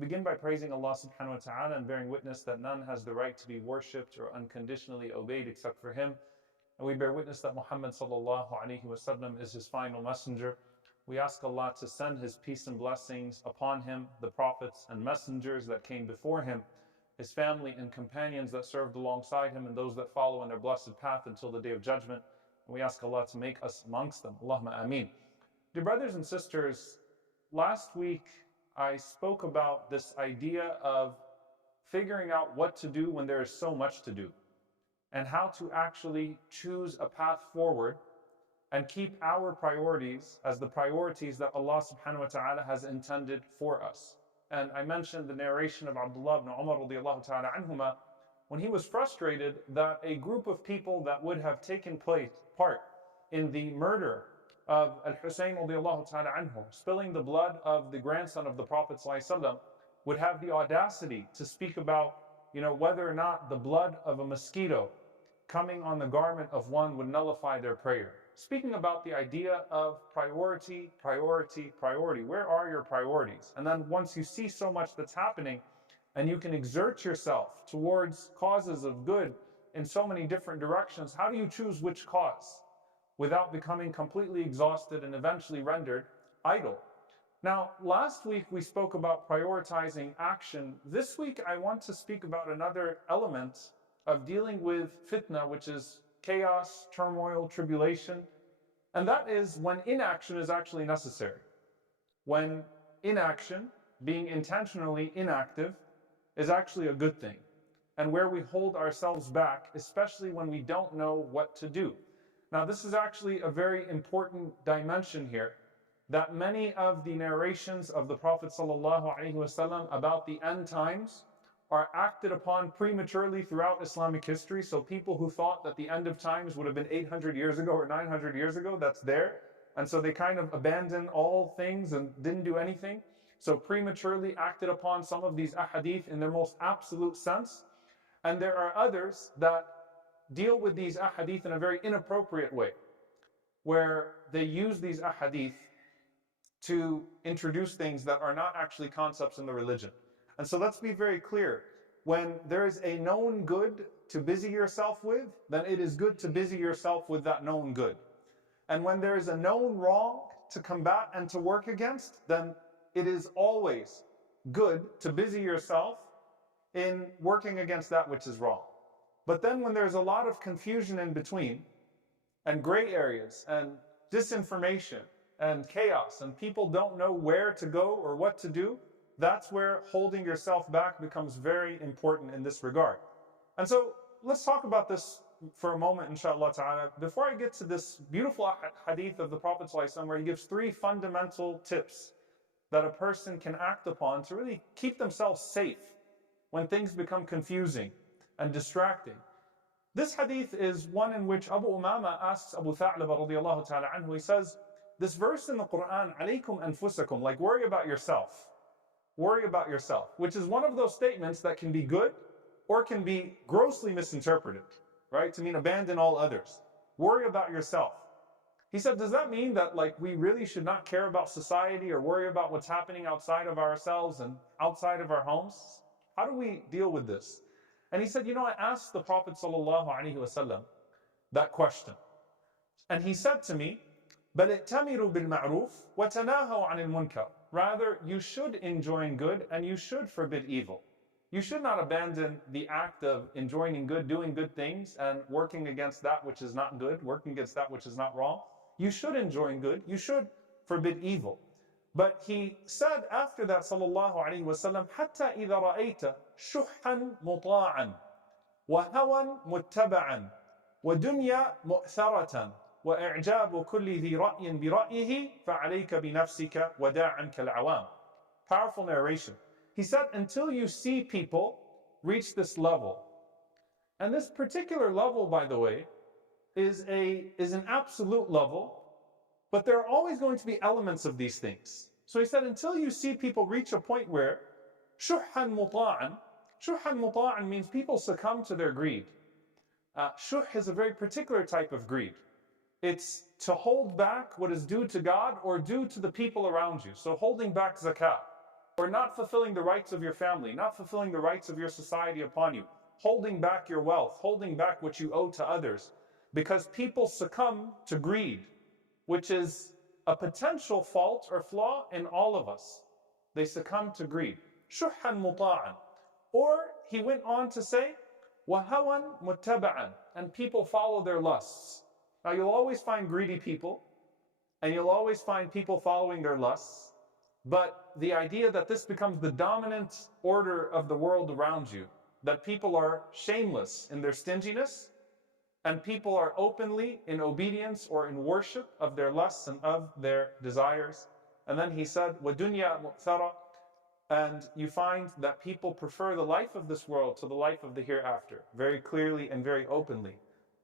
Begin by praising Allah subhanahu wa ta'ala and bearing witness that none has the right to be worshipped or unconditionally obeyed except for Him. And we bear witness that Muhammad sallallahu alaihi wasallam is His final messenger. We ask Allah to send His peace and blessings upon Him, the prophets and messengers that came before Him, His family and companions that served alongside Him, and those that follow in their blessed path until the Day of Judgment. And we ask Allah to make us amongst them. Allahumma ameen. Dear brothers and sisters, last week I spoke about this idea of figuring out what to do when there is so much to do, and how to actually choose a path forward and keep our priorities as the priorities that Allah subhanahu wa ta'ala has intended for us. And I mentioned the narration of Abdullah ibn Umar radiallahu ta'ala anhuma, when he was frustrated that a group of people that would have taken part in the murder of Al-Husayn radiallahu ta'ala anhu, spilling the blood of the grandson of the Prophet sallallahu alaihi wasallam, would have the audacity to speak about, whether or not the blood of a mosquito coming on the garment of one would nullify their prayer. Speaking about the idea of priority, priority, priority. Where are your priorities? And then once you see so much that's happening, and you can exert yourself towards causes of good in so many different directions, how do you choose which cause without becoming completely exhausted and eventually rendered idle? Now, last week we spoke about prioritizing action. This week I want to speak about another element of dealing with fitnah, which is chaos, turmoil, tribulation. And that is when inaction is actually necessary. When inaction, being intentionally inactive, is actually a good thing. And where we hold ourselves back, especially when we don't know what to do. Now, this is actually a very important dimension here, that many of the narrations of the Prophet ﷺ about the end times are acted upon prematurely throughout Islamic history. So people who thought that the end of times would have been 800 years ago or 900 years ago, that's there. And so they kind of abandoned all things and didn't do anything. So prematurely acted upon some of these ahadith in their most absolute sense. And there are others that deal with these ahadith in a very inappropriate way, where they use these ahadith to introduce things that are not actually concepts in the religion. And so let's be very clear. When there is a known good to busy yourself with, then it is good to busy yourself with that known good. And when there is a known wrong to combat and to work against, then it is always good to busy yourself in working against that which is wrong. But then when there's a lot of confusion in between, and gray areas, and disinformation, and chaos, and people don't know where to go or what to do, that's where holding yourself back becomes very important in this regard. And so let's talk about this for a moment, inshallah ta'ala. Before I get to this beautiful hadith of the Prophet ﷺ, where he gives 3 fundamental tips that a person can act upon to really keep themselves safe when things become confusing and distracting. This hadith is one in which Abu Umama asks Abu Tha'laba radiallahu ta'ala anhu, he says, this verse in the Quran, alaykum anfusakum, like worry about yourself. Worry about yourself, which is one of those statements that can be good or can be grossly misinterpreted, right? To mean abandon all others. Worry about yourself. He said, does that mean that we really should not care about society or worry about what's happening outside of ourselves and outside of our homes? How do we deal with this? And he said, I asked the Prophet ﷺ that question. And he said to me, بَلْ ائْتَمِرُوا بِالْمَعْرُوفِ وَتَنَاهَوْا عَنِ الْمُنْكَرِ. Rather, you should enjoin good and you should forbid evil. You should not abandon the act of enjoining good, doing good things, and working against that which is not good, working against that which is not wrong. You should enjoin good, you should forbid evil. But he said after that, sallallahu alayhi wa sallam, حَتَّى إِذَا رَأَيْتَ شُحًّا مُطَاعًا وَهَوًا مُتَّبَعًا وَدُنْيَا مُؤْثَرَةً وَإِعْجَابُ كُلِّ ذِي رَأْيٍ بِرَأْيِهِ فَعَلَيْكَ بِنَفْسِكَ وَدَاعًا كَالْعَوَامِ. Powerful narration. He said, until you see people reach this level. And this particular level, by the way, is an absolute level, but there are always going to be elements of these things. So he said, until you see people reach a point where شُحًّا مُطَاعًا means people succumb to their greed. Shuh is a very particular type of greed. It's to hold back what is due to God or due to the people around you. So holding back zakah, or not fulfilling the rights of your family, not fulfilling the rights of your society upon you, holding back your wealth, holding back what you owe to others, because people succumb to greed, which is a potential fault or flaw in all of us. They succumb to greed. Shuhan muta'an. Or he went on to say, وَهَوًا مُتَّبَعًا, and people follow their lusts. Now you'll always find greedy people, and you'll always find people following their lusts, but the idea that this becomes the dominant order of the world around you, that people are shameless in their stinginess, and people are openly in obedience or in worship of their lusts and of their desires. And then he said, وَدُنْيَا مُؤْثَرَةً, and you find that people prefer the life of this world to the life of the hereafter, very clearly and very openly.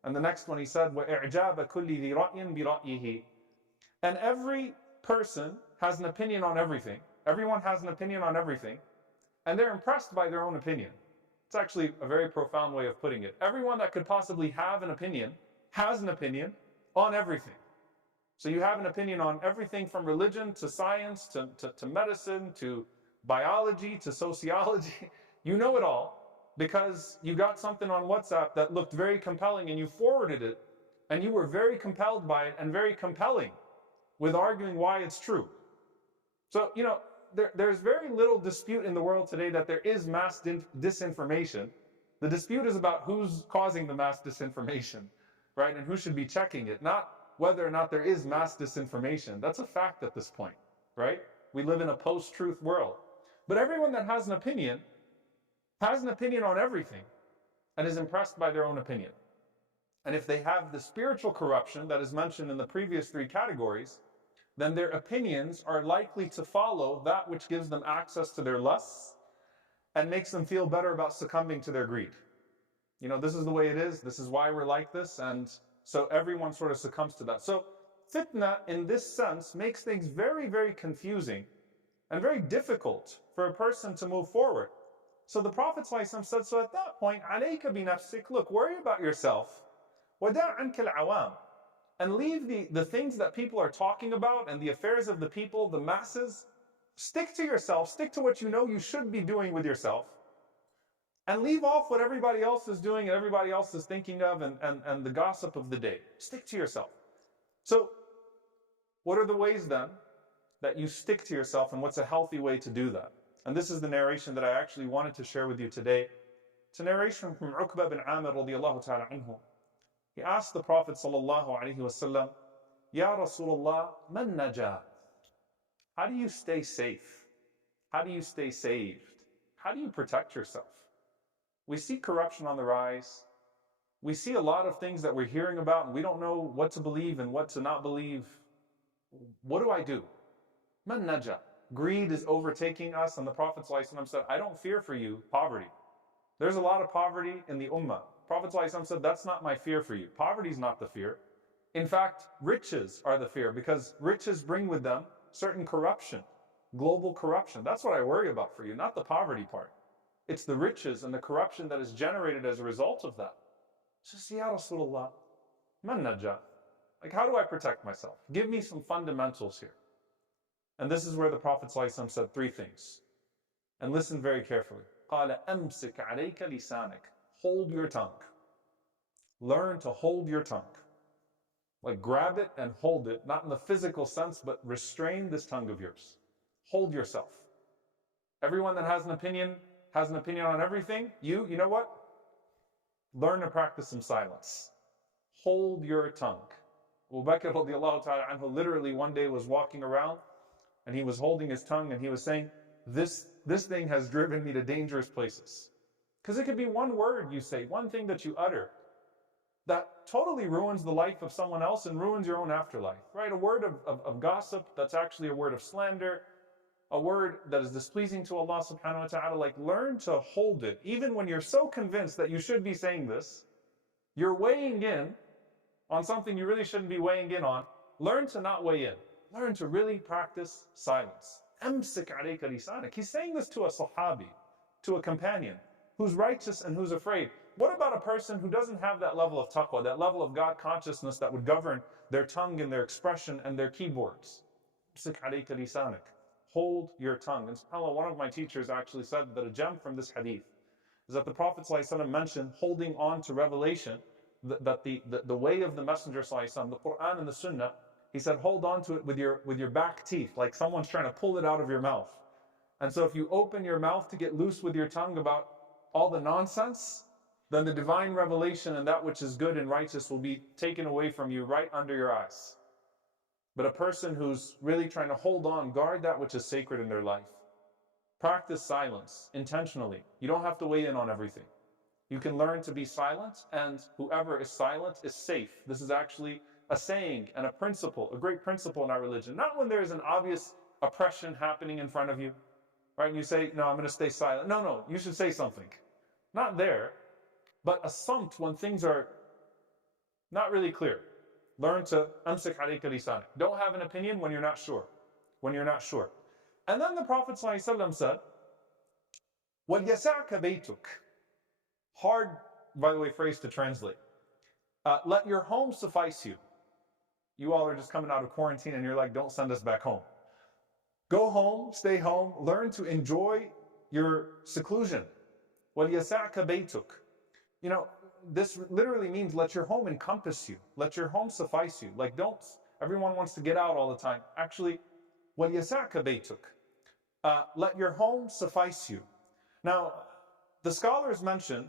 And the next one he said, وَإِعْجَابَ كُلِّ ذِي رَأْيٍ بِرَأْيِهِ, and every person has an opinion on everything. Everyone has an opinion on everything, and they're impressed by their own opinion. It's actually a very profound way of putting it. Everyone that could possibly have an opinion has an opinion on everything. So you have an opinion on everything from religion to science to medicine to biology to sociology. You know it all because you got something on WhatsApp that looked very compelling and you forwarded it, and you were very compelled by it and very compelling with arguing why it's true. So, you know, there's very little dispute in the world today that there is mass disinformation. The dispute is about who's causing the mass disinformation, right? And who should be checking it, not whether or not there is mass disinformation. That's a fact at this point, right? We live in a post-truth world. But everyone that has an opinion on everything and is impressed by their own opinion. And if they have the spiritual corruption that is mentioned in the previous three categories, then their opinions are likely to follow that which gives them access to their lusts and makes them feel better about succumbing to their greed. You know, this is the way it is. This is why we're like this. And so everyone sort of succumbs to that. So fitna, in this sense, makes things very, very confusing and very difficult for a person to move forward. So the Prophet ﷺ said, so at that point, عَلَيْكَ بِنَفْسِكَ, look, worry about yourself. وَدَعْ عَنْكَ الْعَوَامِ, and leave the things that people are talking about and the affairs of the people, the masses. Stick to yourself, stick to what you know you should be doing with yourself, and leave off what everybody else is doing and everybody else is thinking of and the gossip of the day. Stick to yourself. So, what are the ways then that you stick to yourself, and what's a healthy way to do that? And this is the narration that I actually wanted to share with you today. It's a narration from Uqba bin Amir radiallahu ta'ala anhu. He asked the Prophet sallallahu alaihi wasallam, Ya Rasulullah, man najah? How do you stay safe? How do you stay saved? How do you protect yourself? We see corruption on the rise. We see a lot of things that we're hearing about, and we don't know what to believe and what to not believe. What do I do? Man najah? Greed is overtaking us, and the Prophet ﷺ said, I don't fear for you poverty. There's a lot of poverty in the ummah. Prophet ﷺ said, that's not my fear for you. Poverty is not the fear. In fact, riches are the fear, because riches bring with them certain corruption, global corruption. That's what I worry about for you, not the poverty part. It's the riches and the corruption that is generated as a result of that. So, Ya Rasulullah, man najah? Like, how do I protect myself? Give me some fundamentals here. And this is where the Prophet ﷺ said three things. And listen very carefully. قَالَ أَمْسِكْ عَلَيْكَ لِسَانَكَ. Hold your tongue. Learn to hold your tongue. Like, grab it and hold it, not in the physical sense, but restrain this tongue of yours. Hold yourself. Everyone that has an opinion on everything. You know what? Learn to practice some silence. Hold your tongue. Abu Bakr radiallahu ta'ala anhu literally one day was walking around and he was holding his tongue and he was saying, this thing has driven me to dangerous places. Because it could be one word you say, one thing that you utter, that totally ruins the life of someone else and ruins your own afterlife, right? A word of gossip that's actually a word of slander, a word that is displeasing to Allah subhanahu wa ta'ala. Like, learn to hold it. Even when you're so convinced that you should be saying this, you're weighing in on something you really shouldn't be weighing in on. Learn to not weigh in. Learn to really practice silence. أَمْسِكْ عَلَيْكَ لِسَانَكَ. He's saying this to a sahabi, to a companion, who's righteous and who's afraid. What about a person who doesn't have that level of taqwa, that level of God consciousness that would govern their tongue and their expression and their keyboards? أَمْسِكْ عَلَيْكَ لِسَانَكَ. hold your tongue. And subhanAllah, one of my teachers actually said that a gem from this hadith is that the Prophet ﷺ mentioned holding on to revelation, that the way of the Messenger ﷺ, the Quran and the Sunnah, he said hold on to it with your back teeth, like someone's trying to pull it out of your mouth. And so if you open your mouth to get loose with your tongue about all the nonsense, then the divine revelation and that which is good and righteous will be taken away from you right under your eyes. But a person who's really trying to hold on, guard that which is sacred in their life. Practice silence intentionally. You don't have to weigh in on everything. You can learn to be silent, and whoever is silent is safe. This is actually a saying and a principle, a great principle in our religion. Not when there's an obvious oppression happening in front of you, right? And you say, no, I'm going to stay silent. No, you should say something. Not there, but assumped when things are not really clear. Learn to amsik alayka lisanik. Don't have an opinion when you're not sure. When you're not sure. And then the Prophet ﷺ said, وَلْيَسَعْكَ بَيْتُكَ. Hard, by the way, phrase to translate. Let your home suffice you. You all are just coming out of quarantine and you're like, don't send us back home. Go home, stay home, learn to enjoy your seclusion. وَلْيَسَعْكَ بَيْتُكَ. You know, this literally means let your home encompass you. Let your home suffice you. Like everyone wants to get out all the time. Actually, وَلْيَسَعْكَ بَيْتُكَ. Let your home suffice you. Now, the scholars mention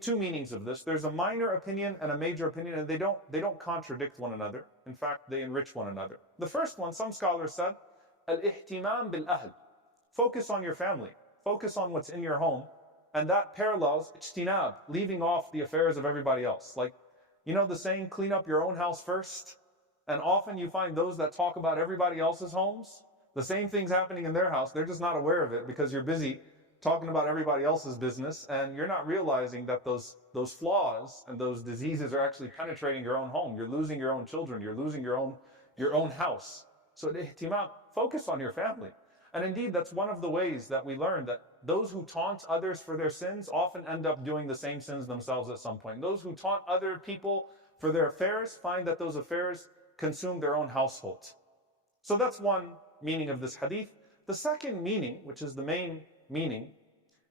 two meanings of this. There's a minor opinion and a major opinion, and they don't contradict one another. In fact, they enrich one another. The first one, some scholars said, al-ihtimam bil-ahl. Focus on your family. Focus on what's in your home. And that parallels ijtinab, leaving off the affairs of everybody else. Like, you know the saying, clean up your own house first? And often you find those that talk about everybody else's homes, the same thing's happening in their house. They're just not aware of it because you're busy talking about everybody else's business, and you're not realizing that those flaws and those diseases are actually penetrating your own home. You're losing your own children. You're losing your own house. So ihtimam, focus on your family. And indeed, that's one of the ways that we learn that those who taunt others for their sins often end up doing the same sins themselves at some point. Those who taunt other people for their affairs find that those affairs consume their own household. So that's one meaning of this hadith. The second meaning, which is the main meaning,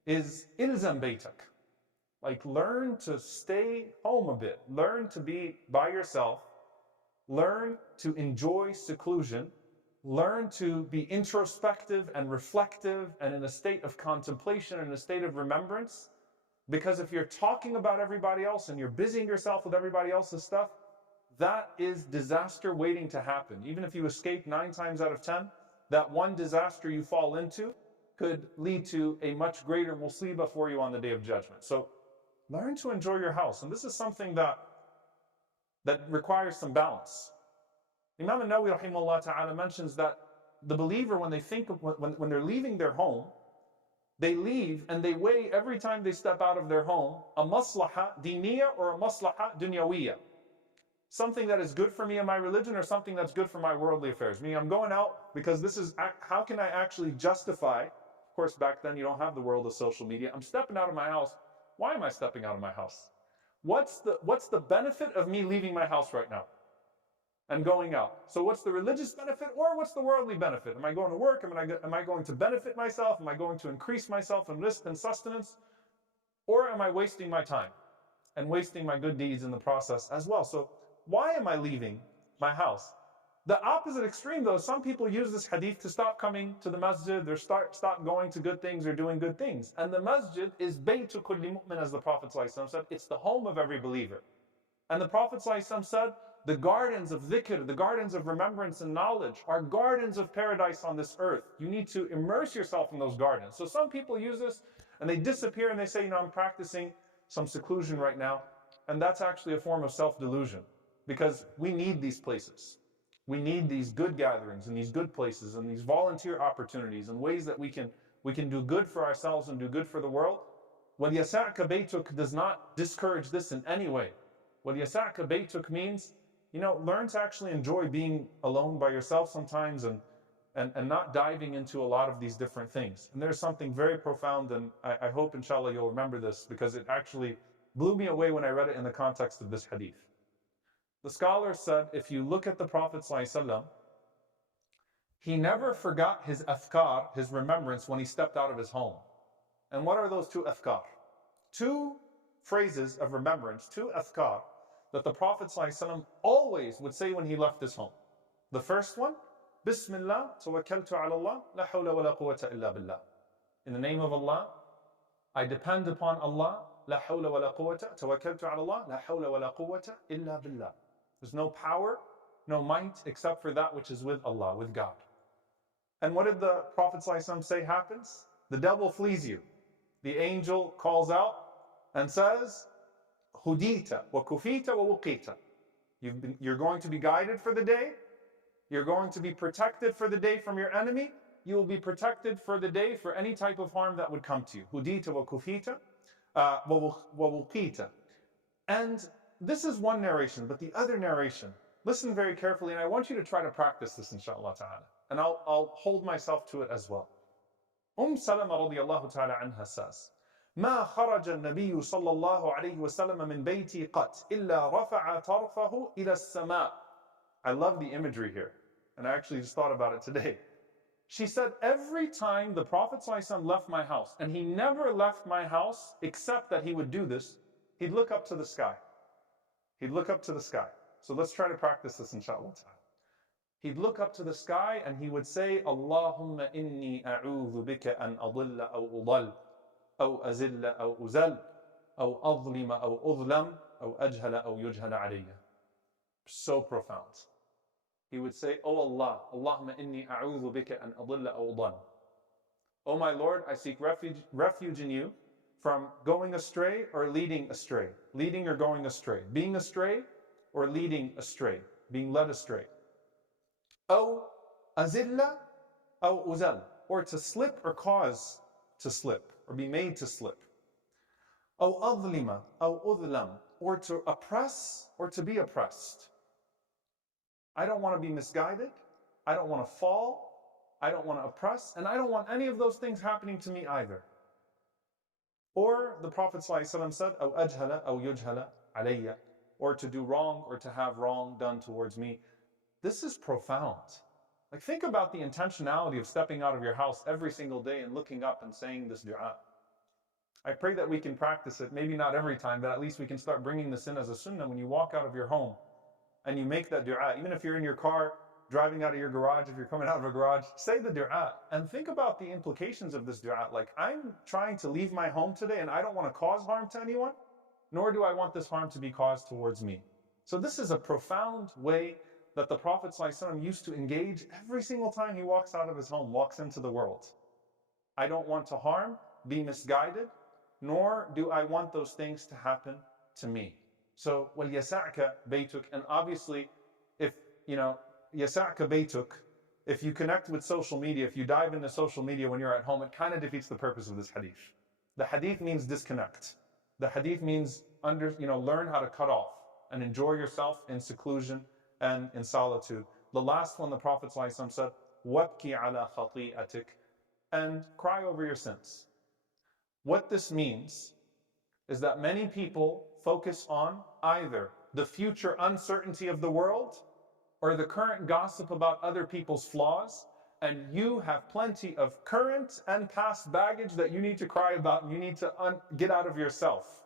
is ilzam baytak. Like, learn to stay home a bit. Learn to be by yourself. Learn to enjoy seclusion. Learn to be introspective and reflective and in a state of contemplation and a state of remembrance. Because if you're talking about everybody else and you're busying yourself with everybody else's stuff, that is disaster waiting to happen. Even if you escape 9 times out of 10, that one disaster you fall into could lead to a much greater musibah for you on the Day of Judgment. So learn to enjoy your house. And this is something that requires some balance. Imam Nawawi rahimahullah ta'ala mentions that the believer, when they think of, when they're leaving their home, they leave and they weigh every time they step out of their home a maslaha diniya or a maslaha dunyawiyya. Something that is good for me in my religion or something that's good for my worldly affairs. Meaning I'm going out because this is, how can I actually justify, of course back then you don't have the world of social media, I'm stepping out of my house. Why am I stepping out of my house? What's the benefit of me leaving my house right now and going out? So what's the religious benefit or what's the worldly benefit? Am I going to work? Am I going to benefit myself? Am I going to increase myself in risk and sustenance? Or am I wasting my time and wasting my good deeds in the process as well? So why am I leaving my house? The opposite extreme though, some people use this hadith to stop coming to the masjid, or stop going to good things or doing good things. And the masjid is baytu kulli mu'min, as the Prophet ﷺ said. It's the home of every believer. And the Prophet ﷺ said, the gardens of dhikr, the gardens of remembrance and knowledge are gardens of paradise on this earth. You need to immerse yourself in those gardens. So some people use this and they disappear and they say, I'm practicing some seclusion right now. And that's actually a form of self-delusion, because we need these places. We need these good gatherings and these good places and these volunteer opportunities and ways that we can do good for ourselves and do good for the world. وَلْيَسَعْكَ بَيْتُكَ does not discourage this in any way. وَلْيَسَعْكَ بَيْتُكَ means, learn to actually enjoy being alone by yourself sometimes and not diving into a lot of these different things. And there's something very profound, and I hope inshallah you'll remember this, because it actually blew me away when I read it in the context of this hadith. The scholars said, if you look at the Prophet ﷺ, He never forgot his afkar, his remembrance, when he stepped out of his home. And what are those two afkar? Two phrases of remembrance, two afkar, that the Prophet ﷺ always would say when he left his home. The first one, Bismillah, tawakkaltu ala Allah, la hawla wa la quwwata illa billah. In the name of Allah, I depend upon Allah, la hawla wa la quwwata, tawakkaltu ala Allah, la hawla wa la quwwata illa billah. There's no power, no might, except for that which is with Allah, with God. And what did the Prophet ﷺ say happens? The devil flees you. The angel calls out and says, Hudita wa kufita wa wuqita. You're going to be guided for the day. You're going to be protected for the day from your enemy. You will be protected for the day for any type of harm that would come to you. Hudita wa kufita wa wuqita. And this is one narration, but the other narration, listen very carefully, and I want you to try to practice this, inshallah ta'ala. And I'll hold myself to it as well. Salama radiyallahu ta'ala anha says, ما خرج النبي صلى الله عليه وسلم من بيتي قط إلا رفع طرفه إلى السماء. I love the imagery here, and I actually just thought about it today. She said, every time the Prophet ﷺ left my house, and he never left my house except that he would do this, he'd look up to the sky. He'd look up to the sky. So let's try to practice this, inshallah ta'ala. He'd look up to the sky and he would say, Allahumma inni a'udhu bika an adilla aw udal, aw azilla aw uzal, aw adlima aw udlam, aw ajhala aw yujhala alayya. So profound. He would say, Oh Allah, Allahumma inni a'udhu bika an adilla aw udal. Oh my Lord, I seek refuge in you from going astray or leading astray. Leading or going astray. Being astray or leading astray. Being led astray. أو أزل أو أزل, or to slip or cause to slip, or be made to slip. أو أظلم أو أظلم, or to oppress or to be oppressed. I don't want to be misguided, I don't want to fall, I don't want to oppress, and I don't want any of those things happening to me either. Or the Prophet ﷺ said, أو أجهل أو يجهل علي, or to do wrong or to have wrong done towards me. This is profound. Like, think about the intentionality of stepping out of your house every single day and looking up and saying this dua. I pray that we can practice it, maybe not every time, but at least we can start bringing this in as a sunnah when you walk out of your home and you make that dua. Even if you're in your car, driving out of your garage, if you're coming out of a garage, say the dua and think about the implications of this dua. Like, I'm trying to leave my home today and I don't want to cause harm to anyone, nor do I want this harm to be caused towards me. So this is a profound way that the Prophet ﷺ used to engage every single time he walks out of his home, walks into the world. I don't want to harm, be misguided, nor do I want those things to happen to me. So, وَلْيَسَعْكَ بَيْتُكَ, and obviously, if, يَسَعْكَ بَيْتُكَ, if you connect with social media, if you dive into social media when you're at home, it kind of defeats the purpose of this hadith. The hadith means disconnect. The hadith means, learn how to cut off and enjoy yourself in seclusion and in solitude. The last one, the Prophet ﷺ said, وَابْكِ عَلَى خَطِيئَتِكَ, and cry over your sins. What this means is that many people focus on either the future uncertainty of the world or the current gossip about other people's flaws, and you have plenty of current and past baggage that you need to cry about and you need to get out of yourself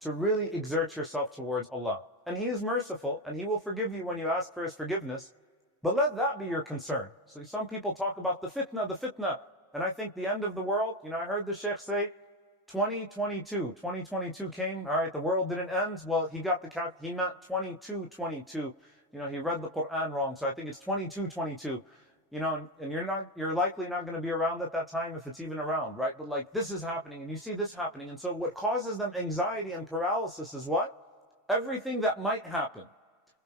to really exert yourself towards Allah. And He is merciful, and He will forgive you when you ask for His forgiveness. But let that be your concern. So some people talk about the fitnah. And I think the end of the world, I heard the Sheikh say, 2022 came, all right, the world didn't end. Well, he meant 2222. He read the Quran wrong, so I think it's 2222. And you're likely not going to be around at that time if it's even around, right? But like, this is happening, and you see this happening. And so what causes them anxiety and paralysis is what? Everything that might happen.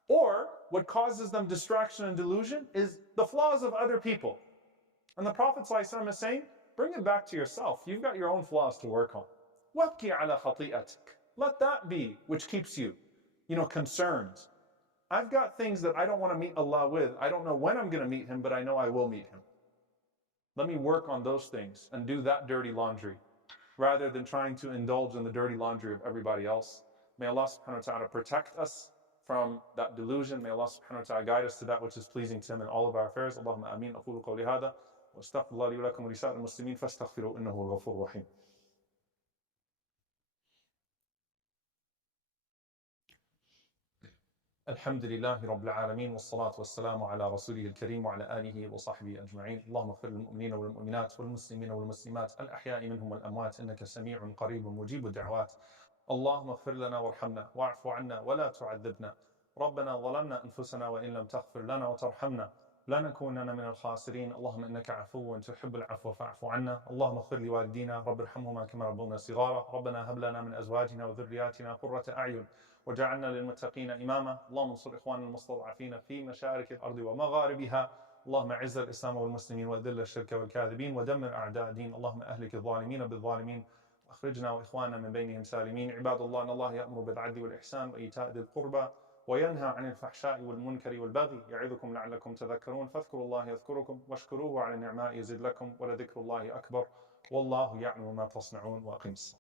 Or what causes them distraction and delusion is the flaws of other people. And the Prophet ﷺ is saying, bring it back to yourself. You've got your own flaws to work on. وَابْكِ عَلَى خَطِيئَتِكَ. Let that be which keeps you, concerned. I've got things that I don't want to meet Allah with. I don't know when I'm going to meet Him, but I know I will meet Him. Let me work on those things and do that dirty laundry rather than trying to indulge in the dirty laundry of everybody else. May Allah subhanahu wa ta'ala protect us from that delusion. May Allah subhanahu wa ta'ala guide us to that which is pleasing to Him in all of our affairs. Allahumma ameen. أقول قولي هذا وأستغفر الله لي ولكم ولسائر المسلمين فاستغفروا إنه هو الغفور الرحيم. الحمد لله رب العالمين والصلاة والسلام على رسوله الكريم وعلى آله وصحبه أجمعين. اللهم اغفر للمؤمنين والمؤمنات والمسلمين والمسلمات الأحياء منهم والأموات إنك سميع قريب مجيب الدعوات. اللهم اغفر لنا وارحمنا واعف عنا ولا تعذبنا. ربنا ظلمنا أنفسنا وإن لم تغفر لنا وترحمنا لنكونن من الخاسرين. اللهم إنك عفو تحب العفو فاعف عنا. اللهم اغفر لوالدينا رب ارحمهما كما ربونا صغارا. ربنا هب لنا من أزواجنا وذرياتنا قرة أعين وجعلنا للمتقين إماما. اللهم انصر إخواننا المستضعفين في مشارق الأرض ومغاربها. اللهم اعز الإسلام والمسلمين وذل الشرك والكاذبين ودمر أعداء الدين. اللهم أهلك الظالمين بالظالمين أخرجنا وإخواننا من بينهم سالمين. عباد الله، إن الله يأمر بالعدل والإحسان وإيتاء ذي القربى وينهى عن الفحشاء والمنكر والبغي يعظكم لعلكم تذكرون. فاذكروا الله يذكركم واشكروه على النعماء يزد لكم ولذكر الله أكبر والله يعلم ما تصنعون. وأقم الصلاة.